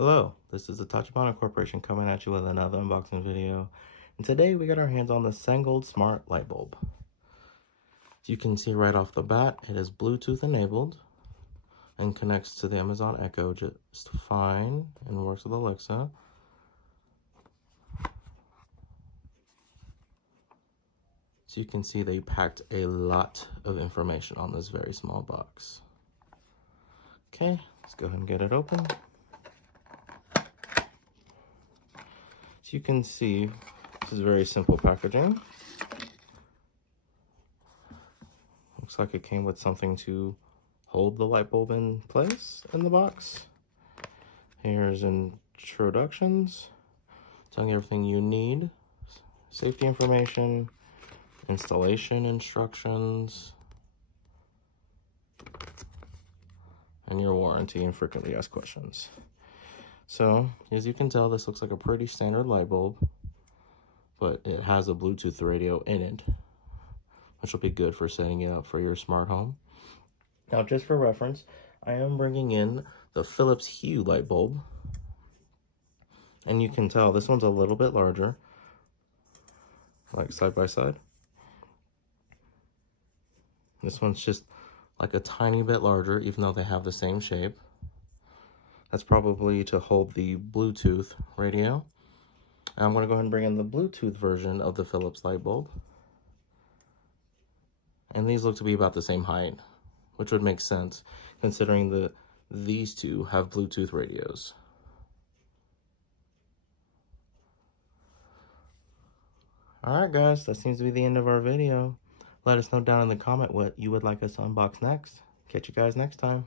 Hello, this is the Tachibana Corporation coming at you with another unboxing video. And today we got our hands on the Sengled Smart Light Bulb. As you can see right off the bat, it is Bluetooth enabled and connects to the Amazon Echo just fine and works with Alexa. So you can see they packed a lot of information on this very small box. Okay, let's go ahead and get it open. So you can see this is very simple packaging. Looks like it came with something to hold the light bulb in place in the box. Here's introductions, telling you everything you need, safety information, installation instructions, and your warranty and frequently asked questions. So, as you can tell, this looks like a pretty standard light bulb, but it has a Bluetooth radio in it, which will be good for setting it up for your smart home. Now, just for reference, I am bringing in the Phillips Hue light bulb, and you can tell this one's a little bit larger, like side by side. This one's just like a tiny bit larger, even though they have the same shape. That's probably to hold the Bluetooth radio. And I'm going to go ahead and bring in the Bluetooth version of the Philips light bulb. And these look to be about the same height, which would make sense considering that these two have Bluetooth radios. Alright guys, that seems to be the end of our video. Let us know down in the comment what you would like us to unbox next. Catch you guys next time.